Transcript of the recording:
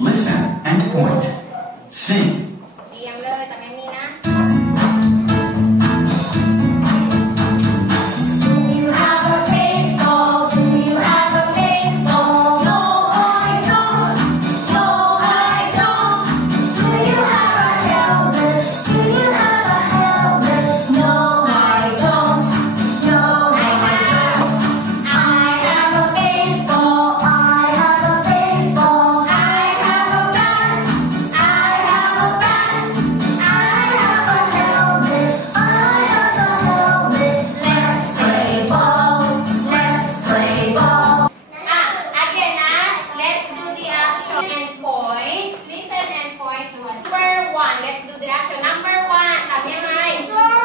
Listen and point. Sing. เรียงเลยแต่ไม่มีนะ You have a baseball. Do you have a baseball? No, I don't. No, I don't. Do you have a helmet? Do you have a helmet? No, I don't. No, I don't. I have a baseball. I have a baseball. I have a bat. I have a bat. I have a helmet. I have a helmet. Let's play ball. Let's play ball. Again, let's do the action and point. Listen and point to number one. Let's do the action. Number one. ทำยังไง